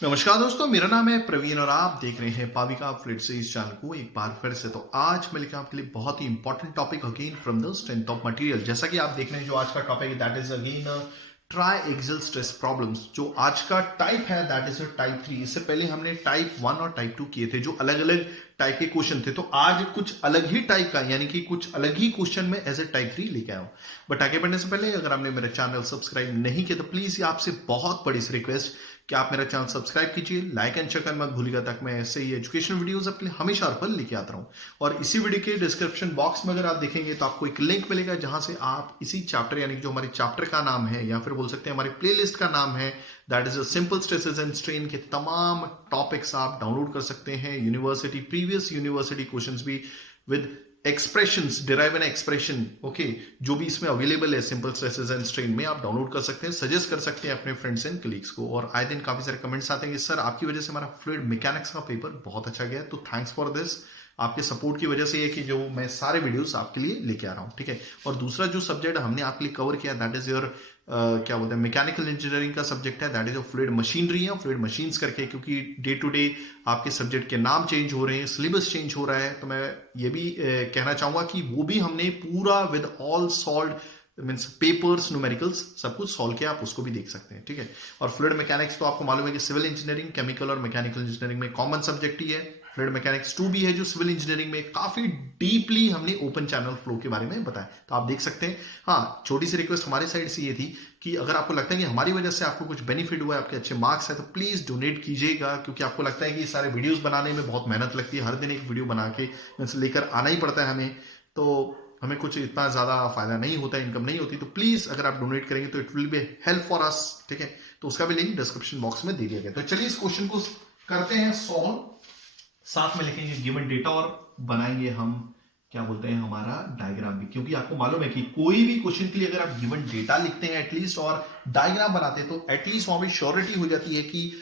नमस्कार दोस्तों, मेरा नाम है प्रवीण और आप देख रहे हैं पाविका फ्लूइड से इस चैनल को एक बार फिर से। तो आज मैं लेकर आपके लिए बहुत ही important topic again from the strength of material. जैसा कि आप देख रहे हैं, जो आज का टॉपिक है that is again try axial stress problems. जो आज का टाइप है दैट इज टाइप 3। इससे पहले हमने टाइप 1 और टाइप 2 किए थे, जो अलग अलग टाइप के क्वेश्चन थे। तो आज कुछ अलग ही टाइप का, यानी कि कुछ अलग ही क्वेश्चन में एज ए टाइप 3 लेके आया हूं। बट आगे बढ़ने से पहले अगर आपने मेरा चैनल सब्सक्राइब नहीं किया तो प्लीज ये आपसे बहुत बड़ी सी रिक्वेस्ट कि आप मेरा चैनल सब्सक्राइब कीजिए, लाइक एंड शेयर करना मत भूलिएगा, ताकि मैं ऐसे ही एजुकेशनल वीडियोस आपके लिए हमेशा और पल लेके आता रहूं। और इसी वीडियो के डिस्क्रिप्शन बॉक्स में अगर आप देखेंगे तो आपको एक लिंक मिलेगा, जहां से आप इसी चैप्टर, यानी कि जो हमारे चैप्टर का नाम है या फिर बोल सकते हैं हमारे प्लेलिस्ट का नाम है, that is simple stresses and strain के तमाम टॉपिक्स आप डाउनलोड कर सकते हैं। यूनिवर्सिटी प्रीवियस यूनिवर्सिटी क्वेश्चंस भी with expressions, derive an expression, okay, जो भी इसमें अवेलेबल है सिंपल स्ट्रेसेस एंड स्ट्रेन में, आप डाउनलोड कर सकते हैं, सजेस्ट कर सकते हैं अपने फ्रेंड्स एंड कलीग्स को। और आए दिन काफी सारे कमेंट्स आते हैं कि सर आपकी वजह से हमारा फ्लूइड मैकेनिक्स का पेपर बहुत अच्छा गया, तो थैंक्स फॉर दिस। आपके सपोर्ट की वजह से है कि जो मैं सारे वीडियोस आपके लिए लेके आ रहा हूं, ठीक है। और दूसरा जो सब्जेक्ट हमने आपके लिए कवर किया दैट इज योर क्या बोलते हैं मैकेनिकल इंजीनियरिंग का सब्जेक्ट है, दैट इज फ्लूइड मशीनरी है, फ्लूइड मशीन्स करके। क्योंकि डे टू डे आपके सब्जेक्ट के नाम चेंज हो रहे हैं, सिलेबस चेंज हो रहा है, तो मैं ये भी कहना चाहूंगा कि वो भी हमने पूरा with all solve means papers, numericals सब कुछ सॉल्व किया, आप उसको भी देख सकते हैं, ठीक है। और फ्लूइड मैकेनिक्स तो आपको मालूम है कि सिविल इंजीनियरिंग, केमिकल और मैकेनिकल इंजीनियरिंग में कॉमन सब्जेक्ट ही है। फ्लूइड मैकेनिक्स 2 भी है, जो सिविल इंजीनियरिंग में काफी डीपली हमने ओपन चैनल फ्लो के बारे में बताया, तो आप देख सकते हैं। हाँ, छोटी सी रिक्वेस्ट हमारी साइड से ये थी कि अगर आपको लगता है कि हमारी वजह से आपको कुछ बेनिफिट हुआ है, आपके अच्छे मार्क्स है, तो प्लीज डोनेट कीजिएगा। क्योंकि आपको लगता है कि सारे वीडियोस बनाने में बहुत मेहनत लगती है, हर दिन एक वीडियो बना के लेकर आना ही पड़ता है हमें, तो हमें कुछ इतना ज्यादा फायदा नहीं होता, इनकम नहीं होती। तो प्लीज अगर आप डोनेट करेंगे तो it will be help for us, ठीक है। तो उसका भी लिंक डिस्क्रिप्शन बॉक्स में दे दिया गया। तो चलिए इस क्वेश्चन को करते हैं सॉल्व, साथ में लिखेंगे गिवन डेटा और बनाएंगे हम क्या बोलते हैं हमारा डायग्राम भी। क्योंकि आपको मालूम है कि कोई भी क्वेश्चन के लिए अगर आप गिवन डेटा लिखते हैं एटलीस्ट और डायग्राम बनाते हैं, तो एटलीस्ट वहां पे श्योरिटी हो जाती है कि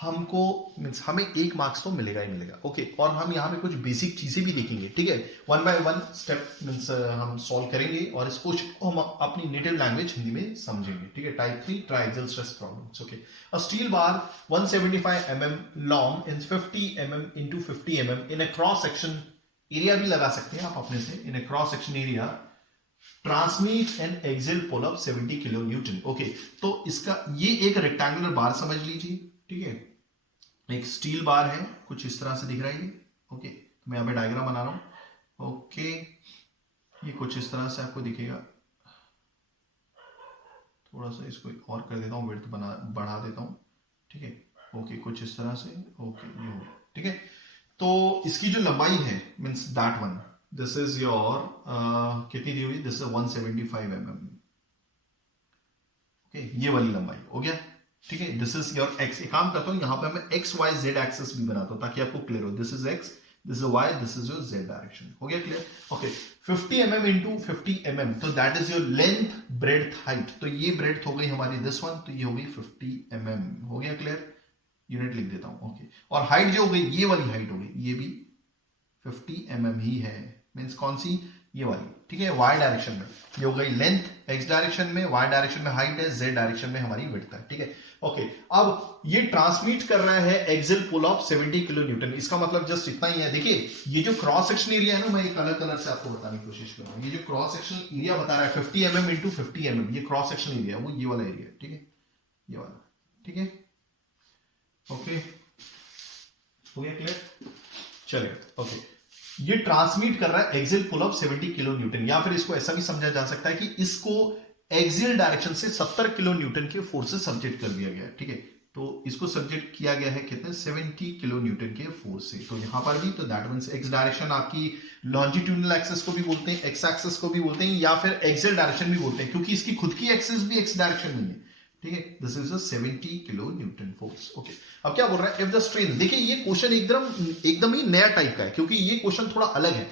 हमको मीन्स हमें 1 मार्क्स तो मिलेगा ही मिलेगा, ओके। और हम यहाँ पे कुछ बेसिक चीजें भी देखेंगे, ठीक है। 1 बाय 1 स्टेप मीन्स हम सॉल्व करेंगे और इस क्वेश्चन को हम अपनी नेटिव लैंग्वेज हिंदी में समझेंगे, ठीक है। Type 3 triaxial stress problems, okay. A steel bar 175 mm long in 50 mm into 50 mm in a cross section area भी लगा सकते हैं आप अपने से, in a cross section area transmit an axial pull up 70 kilo newton, okay. तो इसका ये एक रेक्टेंगुलर बार समझ लीजिए, ठीक है। एक स्टील बार है, कुछ इस तरह से दिख रहा है ये, ओके। मैं यहां पे डायग्राम बना रहा हूं, ओके। ये कुछ इस तरह से आपको दिखेगा, थोड़ा सा इसको और कर देता हूं, विड्थ बढ़ा देता हूं, ठीक है, ओके। कुछ इस तरह से, ओके, ये हो गया, ठीक है। तो इसकी जो लंबाई है means that one, this is your कितनी दी हुई, दिस इज 175 mm, ओके। ये वाली लंबाई हो गया, ठीक है। This is your x. एक काम करता हूं, यहां पे मैं एक्स वाई जेड एक्सिस भी बनाता हूं ताकि आपको क्लियर हो। This is X, this is Y, this is your Z direction, हो गया clear, okay. 50 mm into 50 mm, तो that is your length breadth height. तो ये ब्रेड्थ हो गई हमारी दिस वन, तो ये हो गई 50 mm, हो गया क्लियर। यूनिट लिख देता हूं, ओके। और हाइट जो हो गई, ये वाली हाइट हो गई, ये भी 50 mm ही है, मीन्स कौन सी, ये वाली, ठीक है। वाई डायरेक्शन में ये हो गई लेंथ एक्स डायरेक्शन में, वाई डायरेक्शन में हाइट है, जेड डायरेक्शन में हमारी विड्थ है, ठीक है, ओके। अब ये ट्रांसमिट कर रहा है axial pull of 70 kilo newton. इसका मतलब जस्ट इतना ही है। देखिए ये जो क्रॉस सेक्शन एरिया है ना, मैं एक अलग कलर से आपको बताने की कोशिश कर रहा हूं। ये जो क्रॉस सेक्शन एरिया बता रहा है 50 mm into 50 mm, ये क्रॉस सेक्शन एरिया वो ये वाला एरिया, ठीक है, ये वाला, ठीक है, ओके। हो गया क्लियर, चलिए, ओके। ये ट्रांसमिट कर रहा है axial pull of 70 kilo newton, या फिर इसको ऐसा भी समझा जा सकता है कि इसको एक्सियल डायरेक्शन से 70 किलो न्यूटन के फोर्स से सब्जेक्ट कर दिया गया, ठीक है। तो इसको सब्जेक्ट किया गया है कितने, 70 किलो न्यूटन के फोर्स से। तो यहां पर भी तो दैट मींस एक्स डायरेक्शन आपकी लॉन्जिट्यूडनल एक्सिस को भी बोलते हैं, एक्स एक्सिस को भी बोलते हैं, या फिर एक्सियल डायरेक्शन भी बोलते हैं, क्योंकि इसकी खुद की एक्सिस भी एक्स डायरेक्शन में है, ठीक है। This is a 70 kilo Newton force, okay. अब क्या बोल रहा है, इफ द स्ट्रेन, देखिए ये क्वेश्चन एकदम ही नया टाइप का है, क्योंकि ये क्वेश्चन थोड़ा अलग है।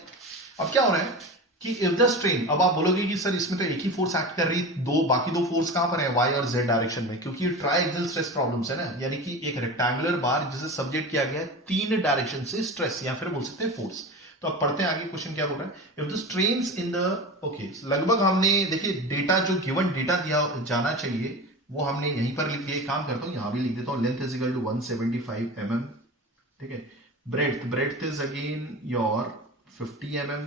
अब क्या हो रहा है कि इफ द स्ट्रेन, अब आप बोलोगे कि सर इसमें तो एक ही फोर्स एक्ट कर रही है, बाकी दो फोर्स कहां पर है, वाई और जेड डायरेक्शन में, क्योंकि ये ट्राइएक्सियल स्ट्रेस प्रॉब्लम्स है ना, यानी कि एक रेक्टेंगुलर बार जिसे सब्जेक्ट किया गया है 3 डायरेक्शन से स्ट्रेस, या फिर बोल सकते हैं फोर्स। तो अब पढ़ते हैं आगे क्वेश्चन क्या बोल रहा है, if the strains in the, okay, लगभग हमने देखिए डेटा जो गिवन डेटा दिया जाना चाहिए वो हमने यहीं पर लिख दिया। काम करता हूँ, यहां भी लिख देता हूँ, length is equal to 175 mm, ठीक है। Breadth is again your 50 mm,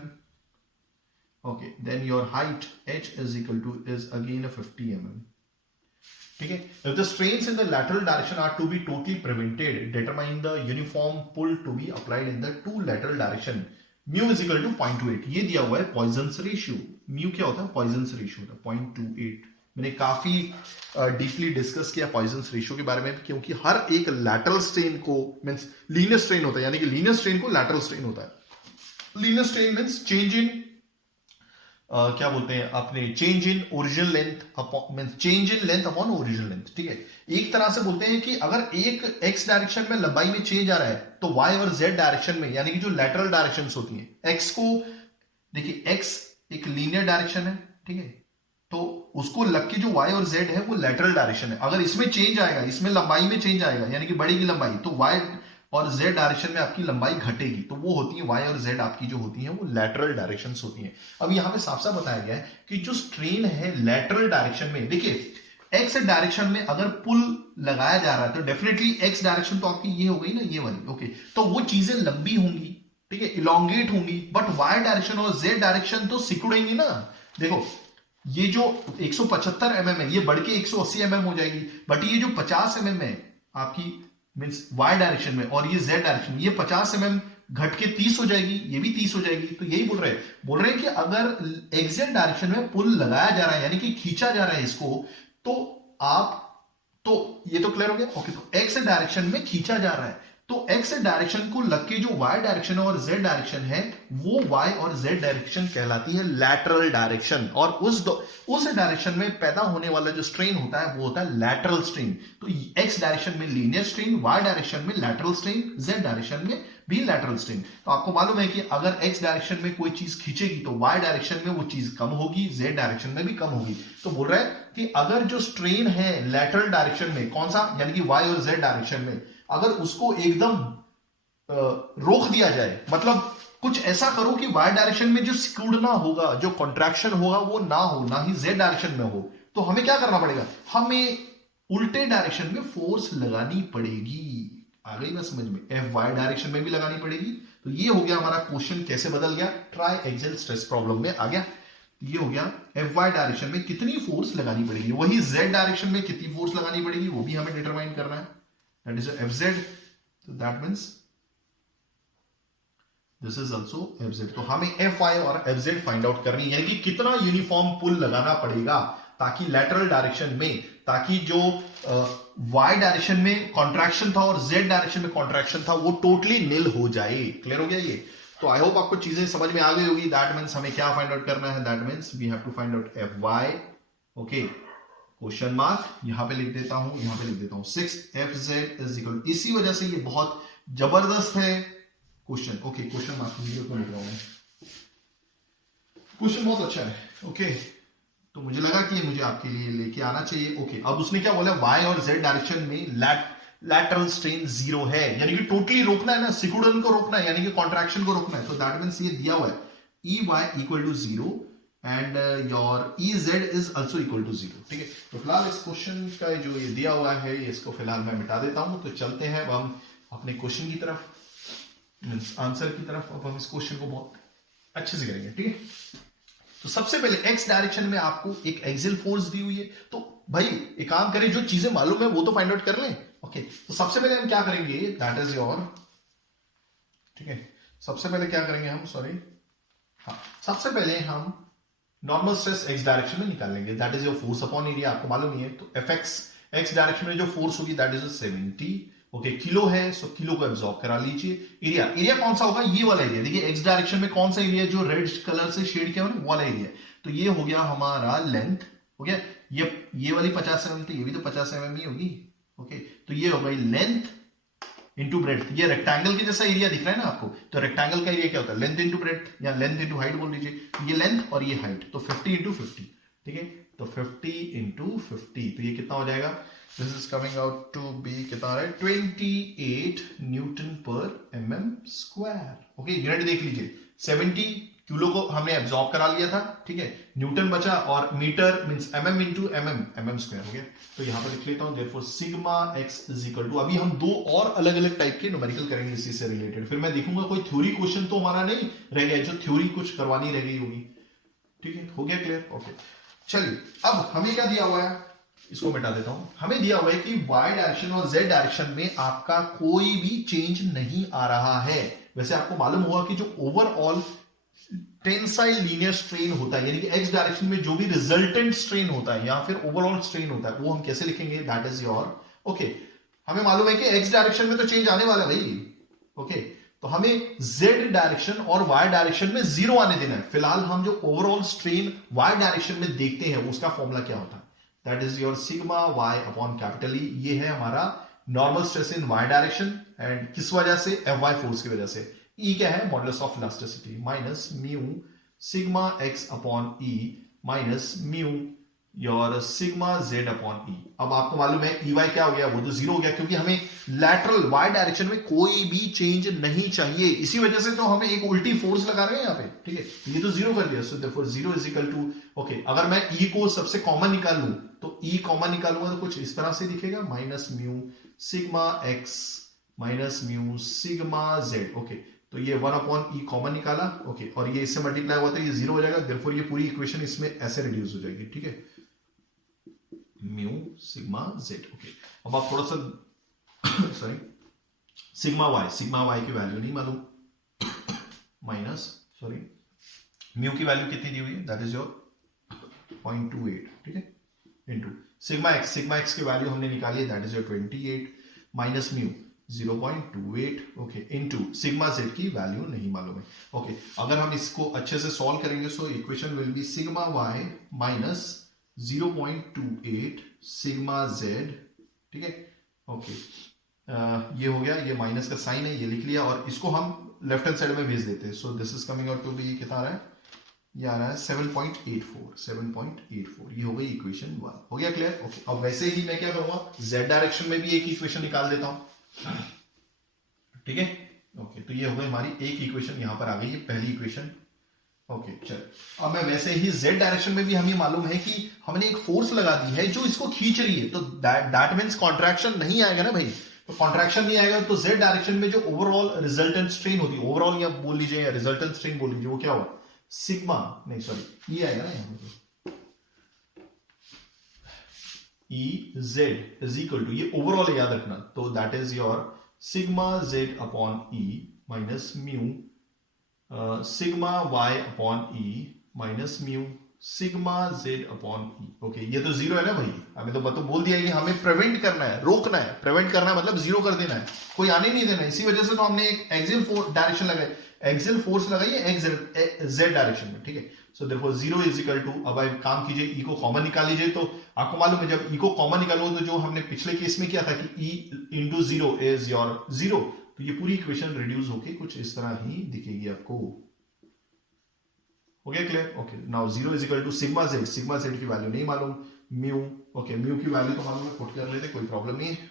okay, then your height h is equal to is again a 50 mm, ठीक है। if the strains in the lateral direction are to be totally prevented, determine the uniform pull to be applied in the two lateral direction, mu is equal to 0.28, ये दिया हुआ है poisons ratio. mu क्या होता है? Poisons ratio होता है 0.28। मैंने काफी डीपली डिस्कस किया पॉइजन्स रेशियो के बारे में, क्योंकि हर एक लैटरल स्ट्रेन को मींस लीनियर स्ट्रेन होता है, यानी कि लीनियर स्ट्रेन को लैटरल स्ट्रेन होता है। Linear strain means change in क्या बोलते हैं अपने change in original length, change in length upon original length, ठीक है। एक तरह से बोलते हैं कि अगर एक एक्स डायरेक्शन में लंबाई में चेंज आ रहा है तो वाई और जेड डायरेक्शन में, यानी कि जो लैटरल डायरेक्शंस होती हैं, एक्स को देखिए, एक्स एक लीनियर डायरेक्शन है, ठीक है, तो उसको लग के जो वाई और जेड है वो लैटरल डायरेक्शन है। अगर इसमें चेंज आएगा, इसमें लंबाई में चेंज आएगा, यानी कि बढ़ेगी लंबाई, तो वाई और जेड डायरेक्शन में आपकी लंबाई घटेगी, तो वो होती है वाई और जेड आपकी जो होती है वो लैटरल डायरेक्शंस होती हैं। अब यहां पे साफ साफ बताया गया है कि जो स्ट्रेन है लैटरल डायरेक्शन में, देखिए एक्स डायरेक्शन में अगर पुल लगाया जा रहा है तो डेफिनेटली एक्स डायरेक्शन तो आपकी ये हो गई ना, ये वाली, ओके, तो वो चीजें लंबी होंगी, ठीक है, इलोंगेट होंगी, बट वाई डायरेक्शन और जेड डायरेक्शन तो सिकुड़ेंगी ना। देखो ये जो 175 mm है ये बढ़ के 180 mm हो जाएगी, बट ये जो 50 mm है आपकी मींस वाई डायरेक्शन में और ये जेड डायरेक्शन में, ये 50 mm घट के 30 हो जाएगी, ये भी 30 हो जाएगी। तो यही बोल रहे हैं कि अगर एक्जेक्ट डायरेक्शन में पुल लगाया जा रहा है, यानी कि खींचा जा रहा है इसको, तो आप, तो ये तो क्लियर हो गया, ओके। तो एक्स डायरेक्शन में खींचा जा रहा है, तो एक्स डायरेक्शन को लग के जो वाई डायरेक्शन और जेड डायरेक्शन है वो वाई और जेड डायरेक्शन कहलाती है लैटरल डायरेक्शन, और उस डायरेक्शन में पैदा होने वाला जो स्ट्रेन होता है वो होता है लैटरल स्ट्रेन। तो एक्स डायरेक्शन में लीनियर स्ट्रेन, वाई डायरेक्शन में लैटरल स्ट्रेन, जेड डायरेक्शन में भी लैटरल स्ट्रेन। तो आपको मालूम है कि अगर एक्स डायरेक्शन में कोई चीज खींचेगी तो वाई डायरेक्शन में वो चीज कम होगी, जेड डायरेक्शन में भी कम होगी। तो बोल रहा है कि अगर जो स्ट्रेन है लैटरल डायरेक्शन में, कौन सा, यानी कि वाई और जेड डायरेक्शन में, अगर उसको एकदम रोक दिया जाए, मतलब कुछ ऐसा करो कि वाई डायरेक्शन में जो सिकुड़ना होगा, जो कॉन्ट्रैक्शन होगा वो ना हो, ना ही जेड डायरेक्शन में हो, तो हमें क्या करना पड़ेगा, हमें उल्टे डायरेक्शन में फोर्स लगानी पड़ेगी। आ गई ना समझ में? एफ वाई डायरेक्शन में भी लगानी पड़ेगी। तो ये हो गया हमारा क्वेश्चन, कैसे बदल गया, ट्राई एक्सेल स्ट्रेस प्रॉब्लम में आ गया। ये हो गया एफ वाई डायरेक्शन में कितनी फोर्स लगानी पड़ेगी, वही जेड डायरेक्शन में कितनी फोर्स लगानी पड़ेगी वो भी हमें डिटरमाइन करना है, that is FZ, so that means this is also FZ। तो हमें FY और FZ फाइंड आउट करनी है, यानी कि कितना यूनिफॉर्म पुल लगाना पड़ेगा ताकि लैटरल डायरेक्शन में, ताकि जो Y डायरेक्शन में कॉन्ट्रैक्शन था और Z डायरेक्शन में कॉन्ट्रैक्शन था वो टोटली निल हो जाए। क्लियर हो गया ये? तो आई होप आपको चीजें समझ में आ गई होगी। दैट मीन्स हमें क्या फाइंड आउट करना है, that means we have to find out FY, okay, question mark यहां पे लिख देता हूं, यहां पे लिख देता हूं 6 FZ इज इक्वल, इसी वजह से ये बहुत जबरदस्त है question, okay, question mark video को लिख रहा हूं, क्वेश्चन बहुत अच्छा है, ओके। तो मुझे लगा कि मुझे आपके लिए लेके आना चाहिए, ओके। अब उसने क्या बोला, वाई और जेड डायरेक्शन में लैटरल स्ट्रेन 0 है, यानी कि टोटली रोकना है ना, सिकुड़न को रोकना है, यानी कि कॉन्ट्रैक्शन को रोकना है। तो दैट मींस ये दिया हुआ है EY equal to 0 and your EZ is also equal to 0, ठीक है। तो फिलहाल इस क्वेश्चन का जो ये दिया हुआ है इसको फिलहाल मैं मिटा देता हूं। तो चलते हैं अब हम अपने क्वेश्चन की तरफ, आंसर की तरफ। अब हम इस क्वेश्चन को बहुत अच्छे से करेंगे, ठीक है। तो सबसे पहले एक्स डायरेक्शन में आपको एक एक्सियल फोर्स दी हुई है, तो भाई एक काम करें, जो चीजें मालूम है वो तो फाइंड आउट कर लें, ओके। तो सबसे पहले हम क्या करेंगे, दैट इज योर, ठीक है, सबसे पहले क्या करेंगे हम, सॉरी, हाँ, सबसे पहले हम नॉर्मल स्ट्रेस एक्स डायरेक्शन में निकालेंगे, that is your force upon area, आपको मालूम ही है। तो एफएक्स एक्स डायरेक्शन में जो फोर्स होगी दैट इज 70, ओके, किलो है, सो किलो को एब्जॉर्ब करा लीजिए। एरिया कौन सा होगा, ये वाला एरिया, देखिए एक्स डायरेक्शन में कौन सा एरिया जो रेड कलर से शेड किया वो वाला एरिया, तो ये हो गया हमारा लेंथ, हो गया। ये वाली 50 mm थी, ये भी तो 50 mm ही होगी, ओके। तो ये हो गई लेंथ इंटू ब्रेड्थ, ये रेक्टेंगल के जैसा एरिया दिख रहा है ना आपको, तो रेक्टेंगल का एरिया क्या होता है, लेंथ इंटू ब्रेड्थ या लेंथ इंटू हाइट बोल लीजिए। ये लेंथ और ये हाइट, तो 50 इंटू 50, ठीक है। तो 50 इंटू 50, तो ये कितना हो जाएगा, this is coming out to be कितना है, 28 न्यूटन पर mm स्क्वायर, ओके। यूनिट देख लीजिए, 70 किलो को हमने एब्जॉर्ब करा लिया था, ठीक है, न्यूटन बचा और metre means mm into mm square हो गया। तो यहां पर लिख लेता हूं therefore sigma x is equal to, अभी हम दो और अलग अलग टाइप के न्यूमेरिकल करेंगे इसी से रिलेटेड, फिर मैं देखूंगा कोई थ्योरी क्वेश्चन तो हमारा नहीं रह गया जो थ्योरी कुछ करवानी रह गई होगी, ठीक है, हो गया क्लियर, ओके। चलिए अब हमें क्या दिया हुआ है, इसको मिटा देता हूं, हमें दिया हुआ है कि y डायरेक्शन और z डायरेक्शन में आपका कोई भी चेंज नहीं आ रहा है। वैसे आपको मालूम होगा कि जो ओवरऑल टेंसाइल लीनियर स्ट्रेन होता है, यानी कि x डायरेक्शन में जो भी रिजल्टेंट स्ट्रेन होता है या फिर ओवरऑल स्ट्रेन होता है, वो हम कैसे लिखेंगे, दैट इज योर, ओके, हमें मालूम है कि x डायरेक्शन में तो चेंज आने वाला है भाई, ओके, तो हमें z डायरेक्शन और y डायरेक्शन में जीरो आने देना है। फिलहाल हम जो ओवरऑल स्ट्रेन y डायरेक्शन में देखते हैं उसका फॉर्मूला क्या होता है, that is your sigma y upon capital E। ये है हमारा normal stress in y direction and किस वजह से, Fy फोर्स की वजह से। E क्या है, modulus of elasticity minus mu sigma x upon E minus mu your sigma z upon E। अब आपको मालूम है Ey क्या हो गया, वो तो जीरो हो गया क्योंकि हमें लैटरल y डायरेक्शन में कोई भी चेंज नहीं चाहिए, इसी वजह से तो हमें एक उल्टी फोर्स लगा रहे हैं यहाँ पे, ठीक है, ये तो जीरो कर दिया, so therefore zero is equal to, okay, अगर मैं E को सबसे कॉमन निकाल लूं तो E कॉमन निकालूंगा तो कुछ इस तरह से दिखेगा, minus mu sigma x minus mu sigma z, okay, तो ये 1 अपॉन E कॉमन निकाला, ओके, और ये इससे मल्टीप्लाई हुआ तो ये जीरो हो जाएगा, देयरफॉर ये पूरी इक्वेशन इसमें ऐसे रिड्यूस हो जाएगी, ठीक है, म्यू सिग्मा z, ओके। अब आप थोड़ा सा सॉरी सिग्मा y की वैल्यू नहीं मालूम, माइनस सॉरी म्यू की वैल्यू कितनी दी हुई है, दैट इज योर 0.28, ठीक है, इनटू सिग्मा x की वैल्यू हमने निकाली है, that is your 28 minus mu 0.28, okay, into sigma z की वैल्यू नहीं मालूम है, ओके। अगर हम इसको अच्छे से सॉल्व करेंगे so equation will be sigma y minus 0.28 sigma z, ठीक है, ओके, ये हो गया, ये माइनस का साइन है, ये लिख लिया और इसको हम लेफ्ट हैंड साइड में भेज देते हैं, so this is coming out to be, कितना आ रहा है, ये आ रहा है 7.84, ये हो गई इक्वेशन 1, हो गया क्लियर, ओके। अब वैसे ही मैं क्या करूंगा, z डायरेक्शन में भी एक इक्वेशन निकाल देता हूं, ठीक है, ओके, तो ये हो गई हमारी एक इक्वेशन, यहां पर आ गई है पहली इक्वेशन, ओके, चलो अब मैं वैसे ही z डायरेक्शन में भी हमें मालूम है कि हमने एक फोर्स लगा दी है जो इसको खींच रही है, तो दैट मींस कॉन्ट्रैक्शन नहीं आएगा ना भाई, तो कॉन्ट्रैक्शन नहीं आएगा तो z डायरेक्शन में जो ओवरऑल रिजल्टेंट स्ट्रेन होती है, ओवरऑल या बोल लीजिए या रिजल्टेंट स्ट्रेन बोल लीजिए, वो क्या होगा, सिग्मा नहीं सॉरी ये आएगा ना यहाँ पे, Ez इज इक्वल टू, ये ओवरऑल याद रखना, तो that is your sigma z upon E minus mu sigma y upon E minus mu sigma z upon E, okay, ये तो जीरो है ना भाई, हमें तो बोल दिया कि हमें प्रिवेंट करना है, रोकना है, प्रिवेंट करना है मतलब जीरो कर देना है, कोई आने नहीं देना है, इसी वजह से तो हमने एक एक्सियल डायरेक्शन लगाई, एक्सियल फोर्स लगाई है z डायरेक्शन में, ठीक है, so therefore zero is equal to, अब आप काम कीजिए E को कॉमन निकाल लीजिए, तो आपको मालूम है जब E को कॉमन निकालोगे तो जो हमने पिछले केस में किया था कि E into zero is your zero, तो ये पूरी इक्वेशन रिड्यूस होके कुछ इस तरह ही दिखेगी आपको, हो गया clear, okay. Now zero is equal to sigma z की वैल्यू नहीं मालूम, म्यू, ओके, म्यू की वैल्यू तो मालूम है, पुट कर लेते, कोई प्रॉब्लम नहीं है,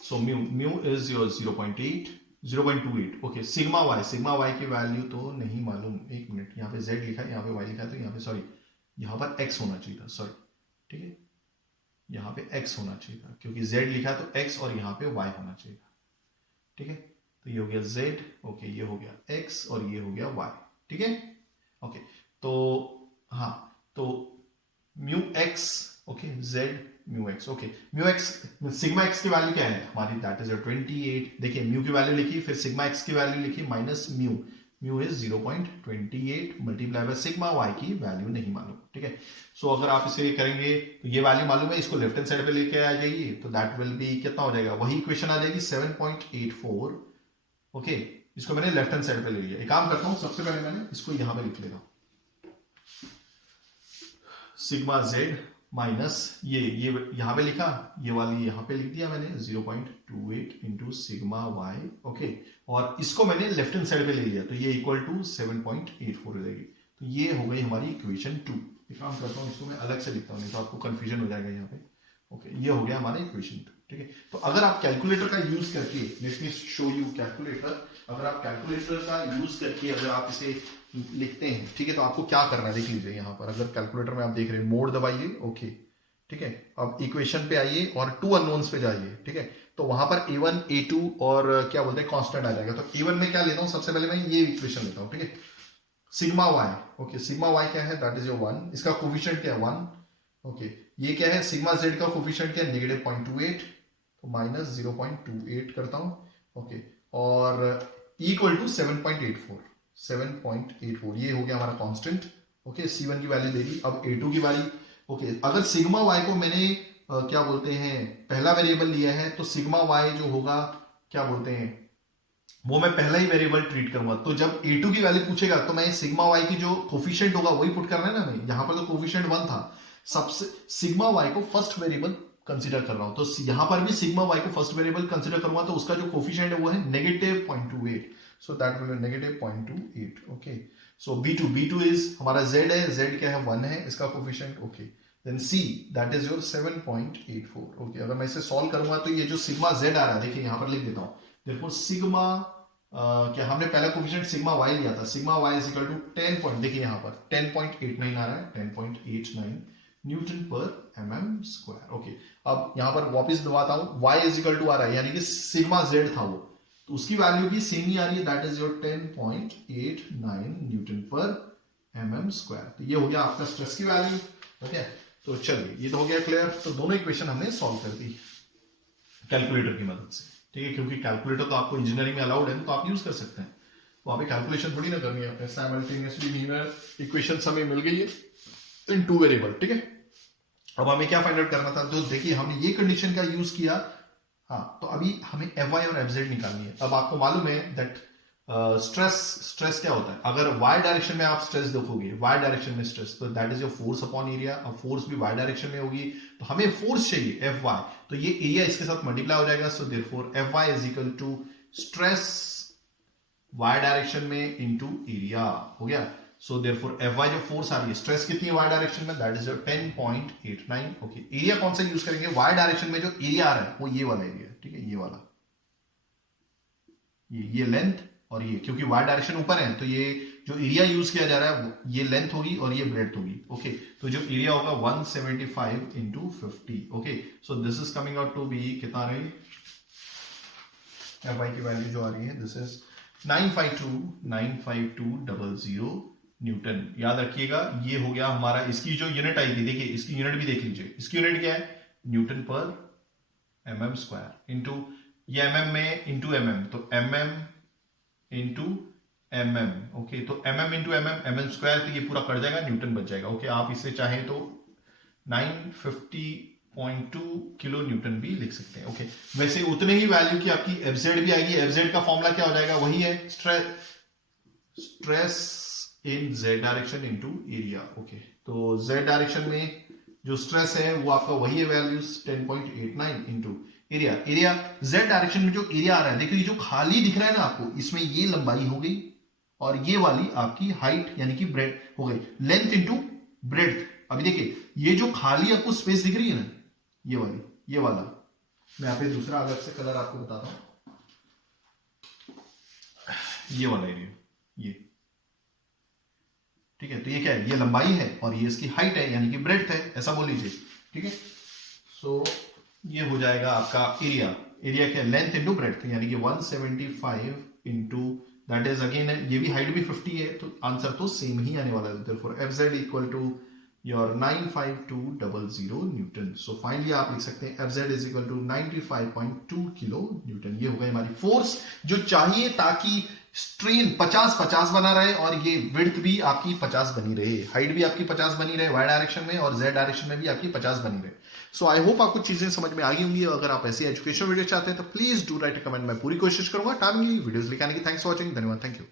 so mu is your 0.28, okay, sigma y की वैल्यू तो नहीं मालूम, एक मिनट, यहाँ पे z लिखा है, यहाँ पे y लिखा है, तो यहाँ पे सॉरी यहाँ पर x होना चाहिए था, सॉरी, ठीक है, यहाँ पे x होना चाहिए था क्योंकि z लिखा है तो x और यहाँ पे y होना चाहिए था, ठीक है, तो ये हो गया z, ओके, ये हो गया x और ये हो गया y, ठीक है, ओके, तो हाँ, तो mu x, okay, z mu x, okay, mu x sigma x की वैल्यू क्या है हमारी, दैट इज 28, देखिए म्यू की वैल्यू लिखी, फिर सिग्मा x की वैल्यू लिखी minus mu is 0.28 multiply by sigma y की वैल्यू नहीं मालूम, ठीक है, सो अगर आप इसे करेंगे तो ये वैल्यू मालूम है, इसको लेफ्ट हैंड साइड पे लेके आ जाइए तो दैट विल बी कितना हो जाएगा, वही इक्वेशन आ जाएगी 7.84, ओके, इसको मैंने लेफ्ट हैंड साइड पे ले लिया, एक काम करता हूं, सबसे पहले मैंने इसको यहां पे लिख लेता हूं, सिग्मा z माइनस ये यहां पे लिखा, ये वाली यहां पे लिख दिया मैंने 0.28 इंटू सिग्मा y, ओके, और इसको मैंने लेफ्ट हैंड साइड पे ले लिया, तो ये इक्वल टू 7.84 हो जाएगी, तो ये हो गई हमारी इक्वेशन 2। एक काम करता हूं, इसको मैं अलग से लिखता हूं नहीं तो आपको कंफ्यूजन हो जाएगा यहाँ पे, ओके, ये हो गया हमारा इक्वेशन 2, ठीक है। तो अगर आप कैलकुलेटर का यूज करके, let me show you calculator, अगर आप कैलकुलेटर का यूज करके अगर आप इसे लिखते हैं, ठीक है, तो आपको क्या करना है देख लीजिए। यहाँ पर अगर कैलकुलेटर में आप देख रहे हैं, मोड दबाइए, ओके, ठीक है। अब इक्वेशन पे आइए और 2 अननोन्स पे जाइए, ठीक है। तो वहां पर a1 a2 और क्या बोलते हैं कांस्टेंट आ जाएगा। तो a1 में क्या लेता हूं, सबसे पहले मैं ये इक्वेशन लेता हूं, ठीक है। Sigma Y, okay, sigma Y क्या है, दैट इज योर 1, इसका कोफिशिएंट क्या है 1, ओके। ये क्या है, सिग्मा जेड का कोफिशिएंट क्या है, -0.28, तो -0.28 करता हूं, ओके, और इक्वल टू 7.84, ये हो गया हमारा कांस्टेंट, ओके। C1 की वैल्यू दे दी। अब A2 की वैल्यू, ओके, अगर सिग्मा वाई को मैंने क्या बोलते हैं पहला वेरिएबल लिया है, तो सिग्मा वाई जो होगा क्या बोलते हैं वो मैं पहला ही वेरिएबल ट्रीट करूंगा। तो जब A2 की वैल्यू पूछेगा तो मैं सिग्मा वाई की जो कोफिशिएंट होगा वही पुट करना है ना। मैं यहां पर तो कोफिशिएंट 1 था, सबसे सिग्मा वाई को फर्स्ट वेरिएबल कंसीडर कर रहा हूं, तो यहां पर भी सिग्मा वाई को फर्स्ट वेरिएबल कंसीडर करूंगा, तो उसका जो कोफिशिएंट है वो है -0.28, so that will be -0.28, okay. So B2 is हमारा Z है, Z क्या है 1 है इसका coefficient, okay. Then C that is your 7.84, okay. अगर मैं इसे सॉल्व करूंगा तो ये जो सिग्मा Z आ रहा है, देखिए यहां पर लिख देता हूं, देखो सिग्मा क्या हमने पहला कोफिशिएंट सिग्मा y लिया था, sigma y is equal to 10 point, देखिए यहां पर 10.89 आ रहा है, 10.89 न्यूटन पर mm², ओके। अब यहां पर वापस दबाता हूं, y इज इक्वल टू आ रहा है, यानी कि सिग्मा z था वो, तो उसकी वैल्यू भी सेम ही आ रही है, दैट इज योर 10.89 न्यूटन पर mm²। तो ये हो गया आपका स्ट्रेस की वैल्यू, ओके। तो चलिए ये तो हो गया क्लियर। तो दोनों इक्वेशन हमने सॉल्व कर दी कैलकुलेटर की मदद से, ठीक है, क्योंकि कैलकुलेटर तो आपको इंजीनियरिंग में अलाउड है, तो आप यूज कर सकते हैं। वहां पे कैलकुलेशन थोड़ी ना करनी है आपने, साइमल्टेनियसली लीनियर इक्वेशन हमें मिल गई है इन 2 वेरिएबल, ठीक है। अब हमें क्या फाइंड आउट करना था, तो देखिए हमने ये कंडीशन का यूज किया, हाँ, तो अभी हमें Fy और Fz निकालनी है। अब आपको मालूम है दैट स्ट्रेस क्या होता है, अगर y डायरेक्शन में आप स्ट्रेस देखोगे, y डायरेक्शन में स्ट्रेस, तो that is your force upon area. अब फोर्स भी y डायरेक्शन में होगी, तो हमें फोर्स चाहिए Fy, तो ये एरिया इसके साथ मल्टीप्लाई हो जाएगा, so therefore Fy is equal to stress y direction में इनटू एरिया, हो गया। सो देयरफॉर Fy जो फोर्स आ रही है, स्ट्रेस कितनी है y डायरेक्शन में, that is your 10.89, okay. Area कौन सा यूज करेंगे, y डायरेक्शन में जो एरिया आ रहा है वो ये वाला एरिया, ठीक है, ये वाला, ये लेंथ और ये, क्योंकि y डायरेक्शन ऊपर है तो ये जो एरिया यूज किया जा रहा है ये लेंथ होगी और ये ब्रेड्थ होगी, ओके। तो जो एरिया होगा 175 into 50, okay. So this is coming out to be कितना रही, Fy की वैल्यू जो आ रही है, दिस इज 95200 न्यूटन। याद रखिएगा ये हो गया हमारा, इसकी जो यूनिट आई थी, देखिए इसकी यूनिट भी देख लीजिए, इसकी यूनिट क्या है, न्यूटन पर mm² इंटू ये mm में इंटू mm, तो mm इंटू mm, ओके। तो mm इंटू mm² तो ये पूरा कट जाएगा, न्यूटन बच जाएगा, ओके। आप इसे चाहें तो 950.2 किलो न्यूटन भी लिख सकते हैं, ओके। वैसे उतने ही वैल्यू की आपकी Fz भी आएगी, Fz का फॉर्मूला क्या हो जाएगा, वही है stress in z direction into area, okay. तो z डायरेक्शन में जो स्ट्रेस है वो आपका वही है, values 10.89 into area. Area z direction में जो एरिया आ रहा है, देखिए जो खाली दिख रहा है ना आपको, इसमें ये लंबाई हो गई और ये वाली आपकी हाइट यानी कि ब्रेड हो गई, लेंथ इंटू ब्रेड्थ। अभी देखिए ये जो खाली आपको स्पेस दिख रही है ना, ये वाली, ये वाला, मैं यहाँ पे दूसरा अलग से कलर आपको बताता हूं, ये वाला एरिया, ये, ठीक है। तो ये क्या है, ये लंबाई है और ये इसकी हाइट है यानी कि ब्रेड्थ है, ऐसा बोल लीजिए, ठीक है। सो ये हो जाएगा आपका एरिया, एरिया क्या है, लेंथ इंटू ब्रेड्थ, यानी कि 175 इंटू दैट इज अगेन, ये भी हाइट भी 50 है, तो आंसर तो सेम ही आने वाला है। Therefore Fz equal to your 95200 newton. So finally आप लिख सकते हैं Fz is equal to 95.2 kilo newton. ये हो गई हमारी फोर्स जो चाहिए ताकि स्ट्रेन 50-50 बना रहे और ये विड्थ भी आपकी 50 बनी रहे, हाइट भी आपकी 50 बनी रहे y डायरेक्शन में और z डायरेक्शन में भी आपकी 50 बनी रहे। सो आई होप आपको चीजें समझ में आ गई होंगी। अगर आप ऐसी एजुकेशन वीडियो चाहते हैं तो प्लीज डू राइट कमेंट, मैं पूरी कोशिश करूंगा टाइमली वीडियोस लेके आने की। थैंक्स फॉर वॉचिंग, धन्यवाद, थैंक यू।